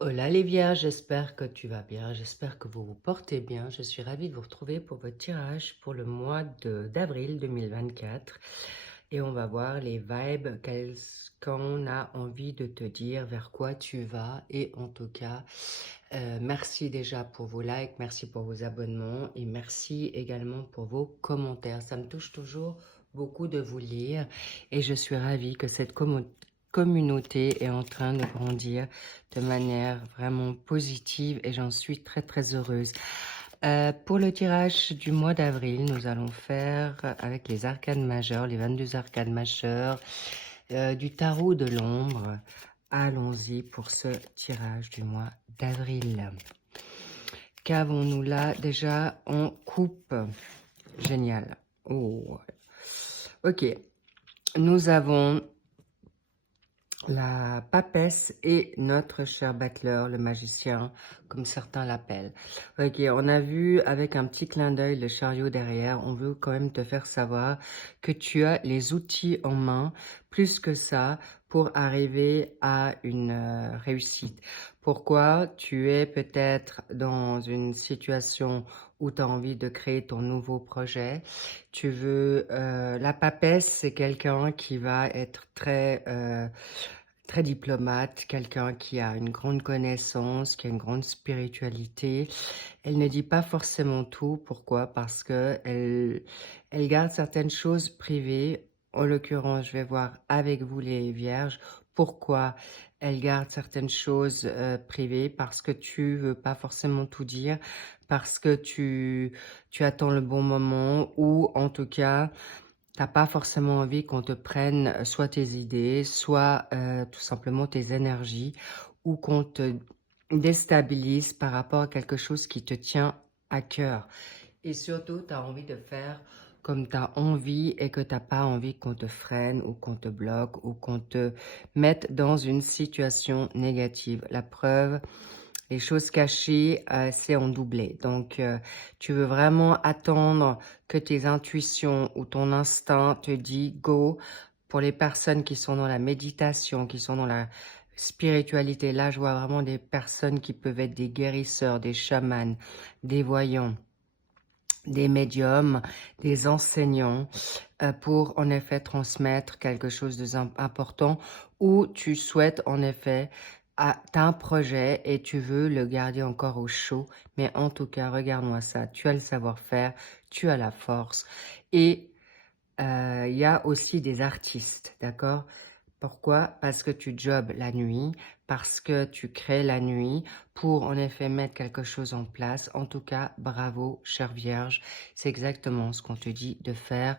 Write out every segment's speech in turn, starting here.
Hola les vierges, j'espère que tu vas bien, j'espère que vous vous portez bien. Je suis ravie de vous retrouver pour votre tirage pour le mois d'avril 2024. Et on va voir les vibes qu'on a envie de te dire, vers quoi tu vas. Et en tout cas, merci déjà pour vos likes, merci pour vos abonnements et merci également pour vos commentaires. Ça me touche toujours beaucoup de vous lire et je suis ravie que cette communauté est en train de grandir de manière vraiment positive et j'en suis très très heureuse. Pour le tirage du mois d'avril, nous allons faire avec les arcanes majeures, les 22 arcanes majeures, du tarot de l'ombre. Allons-y pour ce tirage du mois d'avril. Qu'avons-nous là déjà en coupe? Génial. Oh. Ok. Nous avons la papesse et notre cher battleur, le magicien, comme certains l'appellent. Ok, on a vu avec un petit clin d'œil le chariot derrière. On veut quand même te faire savoir que tu as les outils en main, plus que ça, pour arriver à une réussite. Pourquoi? Tu es peut-être dans une situation où tu as envie de créer ton nouveau projet. Tu veux... la papesse, c'est quelqu'un qui va être très diplomate, quelqu'un qui a une grande connaissance, qui a une grande spiritualité. Elle ne dit pas forcément tout. Pourquoi? Parce que elle garde certaines choses privées. En l'occurrence, je vais voir avec vous les vierges. Pourquoi elle garde certaines choses privées? Parce que tu veux pas forcément tout dire, parce que tu attends le bon moment ou en tout cas, t'as pas forcément envie qu'on te prenne soit tes idées, soit tout simplement tes énergies, ou qu'on te déstabilise par rapport à quelque chose qui te tient à cœur. Et surtout, tu as envie de faire comme tu as envie et que tu n'as pas envie qu'on te freine ou qu'on te bloque ou qu'on te mette dans une situation négative. La preuve, les choses cachées, c'est en doublé. Donc, tu veux vraiment attendre que tes intuitions ou ton instinct te dit go. Pour les personnes qui sont dans la méditation, qui sont dans la spiritualité, là, je vois vraiment des personnes qui peuvent être des guérisseurs, des chamans, des voyants, des médiums, des enseignants, pour en effet transmettre quelque chose d'important ou tu souhaites en effet, tu as un projet et tu veux le garder encore au chaud, mais en tout cas, regarde-moi ça, tu as le savoir-faire, tu as la force et il y a aussi des artistes, d'accord? Pourquoi? Parce que tu jobs la nuit, parce que tu crées la nuit pour en effet mettre quelque chose en place. En tout cas, bravo, chère Vierge. C'est exactement ce qu'on te dit de faire.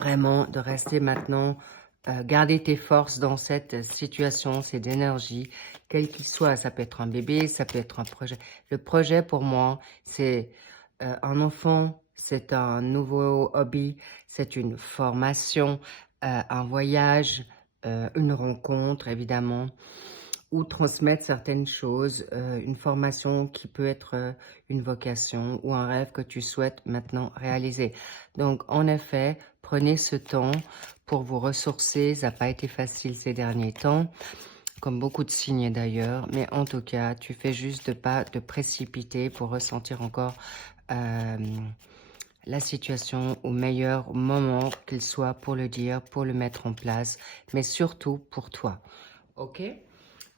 Vraiment, de rester maintenant, garder tes forces dans cette situation, cette énergie, quel qu'il soit. Ça peut être un bébé, ça peut être un projet. Le projet, pour moi, c'est un enfant, c'est un nouveau hobby, c'est une formation, un voyage, une rencontre, évidemment, ou transmettre certaines choses, une formation qui peut être une vocation ou un rêve que tu souhaites maintenant réaliser. Donc, en effet, prenez ce temps pour vous ressourcer. Ça n'a pas été facile ces derniers temps, comme beaucoup de signes d'ailleurs. Mais en tout cas, tu fais juste de pas te précipiter pour ressentir encore la situation au meilleur moment qu'il soit pour le dire, pour le mettre en place, mais surtout pour toi. Ok?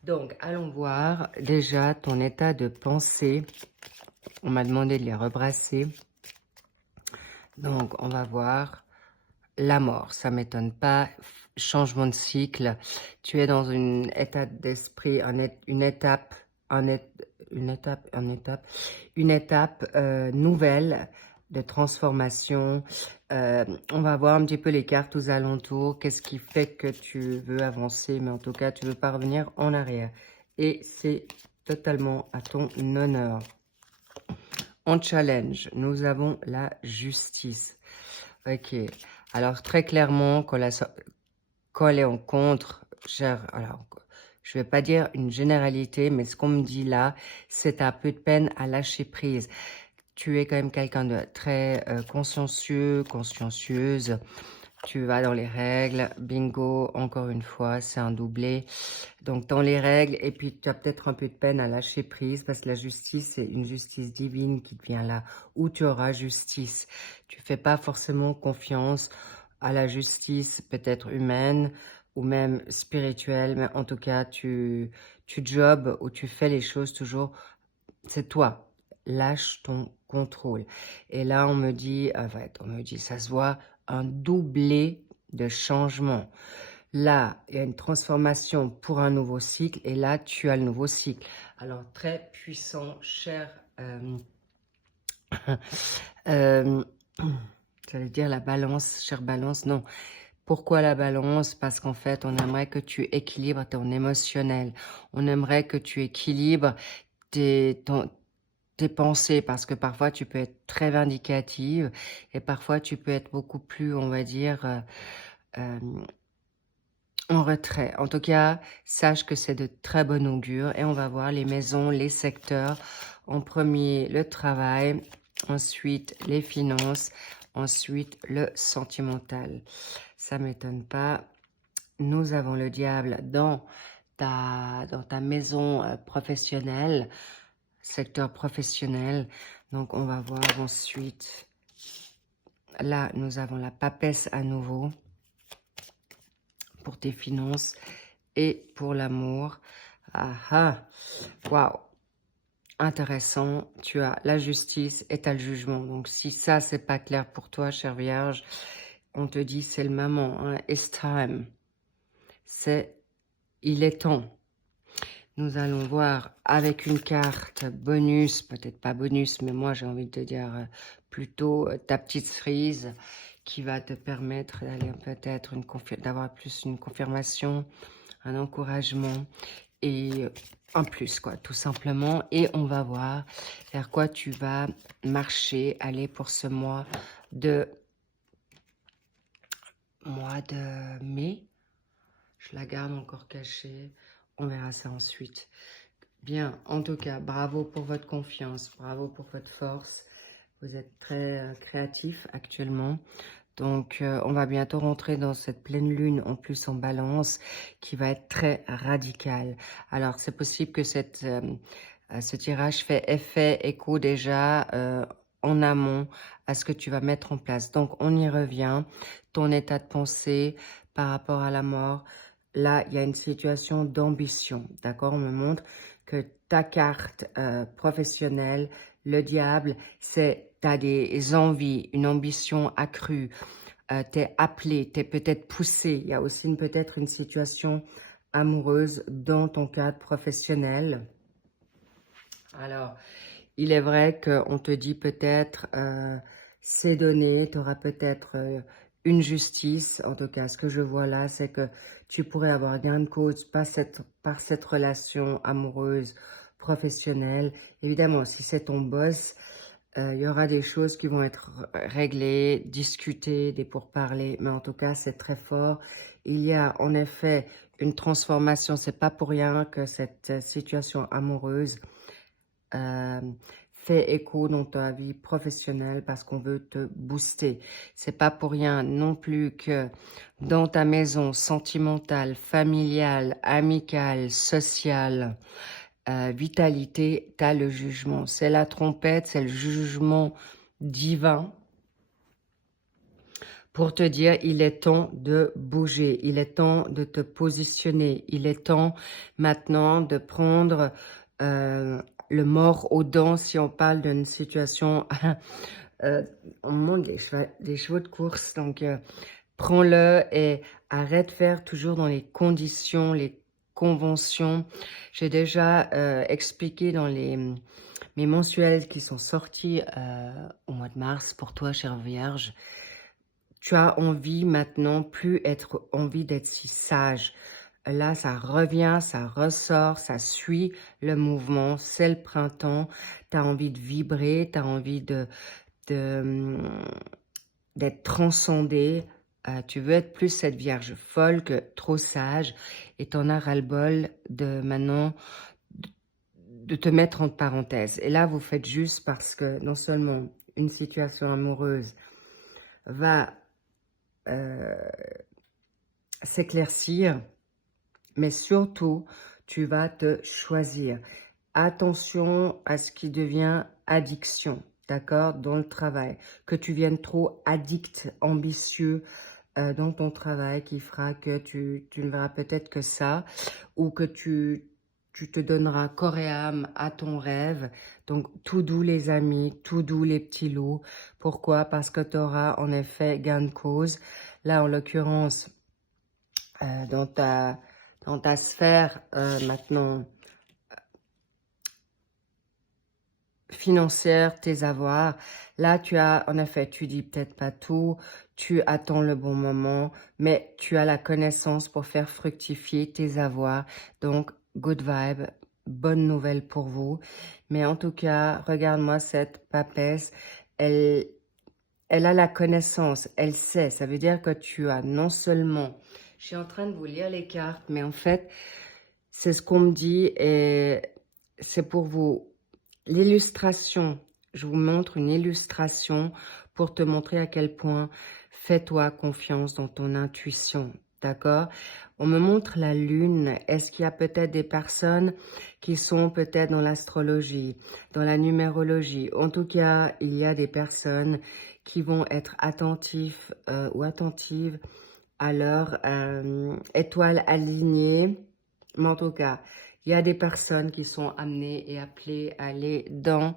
Donc, allons voir déjà ton état de pensée. On m'a demandé de les rebrasser. Donc, on va voir la mort. Ça ne m'étonne pas. Changement de cycle. Tu es dans une état d'esprit, une étape, une étape nouvelle de transformation. On va voir un petit peu les cartes aux alentours. Qu'est-ce qui fait que tu veux avancer, mais en tout cas, tu veux pas revenir en arrière. Et c'est totalement à ton honneur. En challenge, nous avons la justice. Ok. Alors, très clairement, quand elle est en contre, alors, je ne vais pas dire une généralité, mais ce qu'on me dit là, c'est un peu de peine à lâcher prise. Tu es quand même quelqu'un de très consciencieux, consciencieuse. Tu vas dans les règles, bingo, encore une fois, c'est un doublé. Donc, dans les règles, et puis tu as peut-être un peu de peine à lâcher prise parce que la justice, c'est une justice divine qui te vient là, où tu auras justice. Tu fais pas forcément confiance à la justice, peut-être humaine ou même spirituelle, mais en tout cas, tu jobs ou tu fais les choses toujours, c'est toi. Lâche ton contrôle. Et là, on me dit, en fait, on me dit, ça se voit, un doublé de changement. Là, il y a une transformation pour un nouveau cycle et là, tu as le nouveau cycle. Alors, très puissant, cher, euh, j'allais dire la balance, chère balance, non. Pourquoi la balance? Parce qu'en fait, on aimerait que tu équilibres ton émotionnel. On aimerait que tu équilibres tes pensées, parce que parfois tu peux être très vindicative et parfois tu peux être beaucoup plus, on va dire, euh, en retrait. En tout cas, sache que c'est de très bon augure et on va voir les maisons, les secteurs. En premier, le travail, ensuite les finances, ensuite le sentimental. Ça m'étonne pas. Nous avons le diable dans ta maison professionnelle, secteur professionnel. Donc, on va voir ensuite. Là, nous avons la papesse à nouveau pour tes finances et pour l'amour. Ah ah, waouh, intéressant. Tu as la justice et tu as le jugement. Donc, si ça, c'est pas clair pour toi, chère Vierge, on te dit c'est le moment. Hein, it's time. Il est temps. Nous allons voir avec une carte bonus, peut-être pas bonus, mais moi j'ai envie de te dire plutôt ta petite cerise qui va te permettre d'aller peut-être d'avoir plus une confirmation, un encouragement et un plus quoi, tout simplement. Et on va voir vers quoi tu vas marcher, aller pour ce mois de mai. Je la garde encore cachée. On verra ça ensuite. Bien, en tout cas, bravo pour votre confiance, bravo pour votre force. Vous êtes très créatif actuellement. Donc, on va bientôt rentrer dans cette pleine lune, en plus en balance, qui va être très radicale. Alors, c'est possible que ce tirage fait effet, écho déjà en amont à ce que tu vas mettre en place. Donc, on y revient. Ton état de pensée par rapport à la mort. Là, il y a une situation d'ambition, d'accord? On me montre que ta carte professionnelle, le diable, c'est, tu as des envies, une ambition accrue, t'es appelé, t'es peut-être poussé. Il y a aussi peut-être une situation amoureuse dans ton cadre professionnel. Alors, il est vrai qu'on te dit peut-être, c'est donné, tu auras peut-être une justice. En tout cas, ce que je vois là, c'est que tu pourrais avoir gain de cause par cette relation amoureuse, professionnelle. Évidemment, si c'est ton boss, il y aura des choses qui vont être réglées, discutées, des pourparlers. Mais en tout cas, c'est très fort. Il y a en effet une transformation. C'est pas pour rien que cette situation amoureuse fait écho dans ta vie professionnelle parce qu'on veut te booster. C'est pas pour rien non plus que dans ta maison sentimentale, familiale, amicale, sociale, vitalité, tu as le jugement. C'est la trompette, c'est le jugement divin pour te dire il est temps de bouger, il est temps de te positionner, il est temps maintenant de prendre le mort aux dents si on parle d'une situation, on monte des chevaux de course, donc prends-le et arrête de faire toujours dans les conditions, les conventions. J'ai déjà expliqué dans mes mensuels qui sont sortis au mois de mars pour toi, chère Vierge. Tu as envie maintenant, plus être envie d'être si sage. Là, ça revient, ça ressort, ça suit le mouvement, c'est le printemps. Tu as envie de vibrer, tu as envie d'être transcendé. Tu veux être plus cette vierge folle que trop sage. Et tu en as ras-le-bol de maintenant de te mettre entre parenthèses. Et là, vous faites juste parce que non seulement une situation amoureuse va s'éclaircir, mais surtout, tu vas te choisir. Attention à ce qui devient addiction, d'accord, dans le travail. Que tu viennes trop addict, ambitieux dans ton travail qui fera que tu ne verras peut-être que ça, ou que tu te donneras corps et âme à ton rêve. Donc, tout doux les amis, tout doux les petits loups. Pourquoi? Parce que tu auras en effet gain de cause. Là, en l'occurrence, dans ta sphère maintenant financière, tes avoirs, là tu as, en effet, tu dis peut-être pas tout, tu attends le bon moment, mais tu as la connaissance pour faire fructifier tes avoirs. Donc, good vibe, bonne nouvelle pour vous. Mais en tout cas, regarde-moi cette papesse, elle a la connaissance, elle sait. Ça veut dire que tu as non seulement... Je suis en train de vous lire les cartes, mais en fait, c'est ce qu'on me dit et c'est pour vous. L'illustration, je vous montre une illustration pour te montrer à quel point fais-toi confiance dans ton intuition, d'accord? On me montre la lune. Est-ce qu'il y a peut-être des personnes qui sont peut-être dans l'astrologie, dans la numérologie? En tout cas, il y a des personnes qui vont être attentifs ou attentives à leur étoile alignée. Mais en tout cas, il y a des personnes qui sont amenées et appelées à aller dans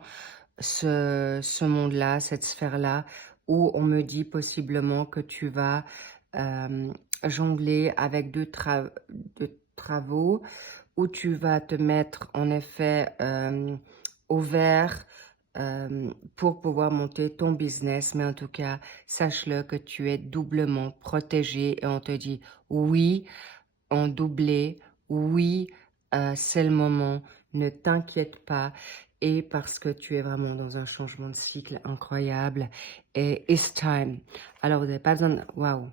ce monde-là, cette sphère-là, où on me dit possiblement que tu vas jongler avec deux travaux, où tu vas te mettre en effet au vert pour pouvoir monter ton business. Mais en tout cas, sache-le que tu es doublement protégé et on te dit oui, en doublé, oui, c'est le moment, ne t'inquiète pas. Et parce que tu es vraiment dans un changement de cycle incroyable. Et it's time. Alors, vous n'avez pas besoin de... Waouh!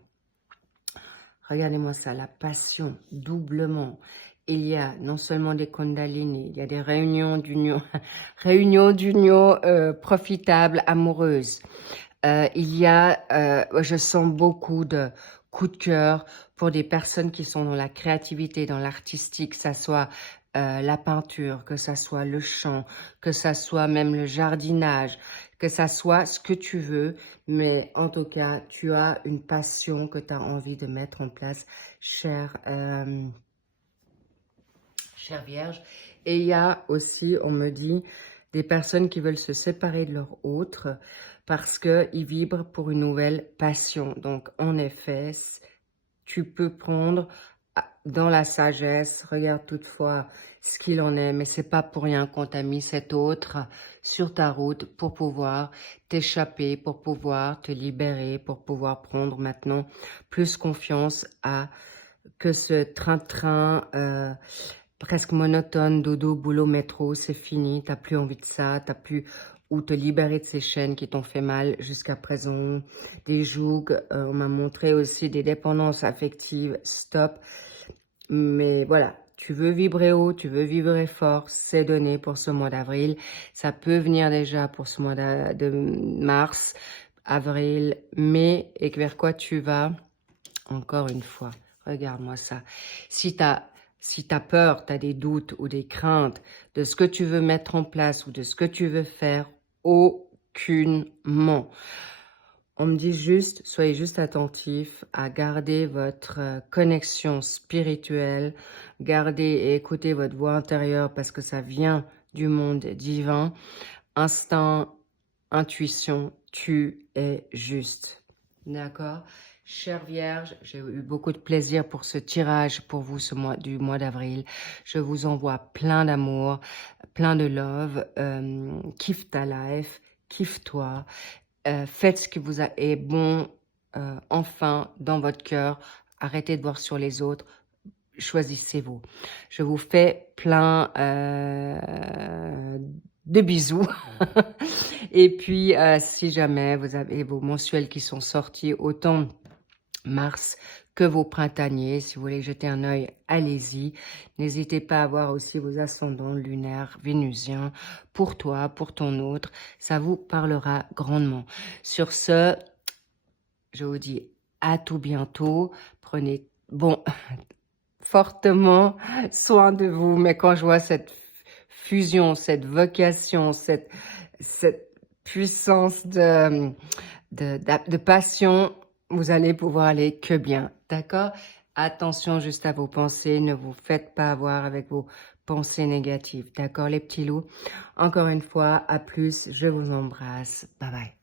Regardez-moi ça, la passion, doublement. Il y a non seulement des kundalini, il y a des réunions d'union, réunions d'union profitables, amoureuses. Il y a, je sens beaucoup de coups de cœur pour des personnes qui sont dans la créativité, dans l'artistique, que ça soit la peinture, que ça soit le chant, que ça soit même le jardinage, que ça soit ce que tu veux, mais en tout cas, tu as une passion que tu as envie de mettre en place, chère Vierge. Et il y a aussi, on me dit, des personnes qui veulent se séparer de leur autre parce qu'ils vibrent pour une nouvelle passion. Donc, en effet, tu peux prendre dans la sagesse, regarde toutefois ce qu'il en est, mais c'est pas pour rien qu'on t'a mis cet autre sur ta route pour pouvoir t'échapper, pour pouvoir te libérer, pour pouvoir prendre maintenant plus confiance à que ce train-train presque monotone, dodo, boulot, métro, c'est fini, t'as plus envie de ça, t'as plus ou te libérer de ces chaînes qui t'ont fait mal jusqu'à présent, des jougs, on m'a montré aussi des dépendances affectives, stop, mais voilà, tu veux vibrer haut, tu veux vibrer fort, c'est donné pour ce mois d'avril, ça peut venir déjà pour ce mois de mars, avril, mai, et vers quoi tu vas, encore une fois, regarde-moi ça, si t'as peur, tu as des doutes ou des craintes de ce que tu veux mettre en place ou de ce que tu veux faire, aucunement. On me dit juste, soyez juste attentifs à garder votre connexion spirituelle, gardez et écoutez votre voix intérieure parce que ça vient du monde divin. Instinct, intuition, tu es juste. D'accord? Chère Vierge, j'ai eu beaucoup de plaisir pour ce tirage pour vous du mois d'avril. Je vous envoie plein d'amour, plein de love. Kiffe ta life, kiffe-toi. Faites ce qui vous est bon, enfin, dans votre cœur. Arrêtez de voir sur les autres. Choisissez-vous. Je vous fais plein de bisous. Et puis, si jamais vous avez vos mensuels qui sont sortis, autant mars que vos printaniers, si vous voulez jeter un œil, allez-y. N'hésitez pas à voir aussi vos ascendants lunaires, vénusiens, pour toi, pour ton autre. Ça vous parlera grandement. Sur ce, je vous dis À tout bientôt. Prenez, bon, fortement soin de vous. Mais quand je vois cette fusion, cette vocation, cette puissance de passion, vous allez pouvoir aller que bien. D'accord? Attention juste à vos pensées. Ne vous faites pas avoir avec vos pensées négatives. D'accord, les petits loups? Encore une fois, à plus. Je vous embrasse. Bye bye.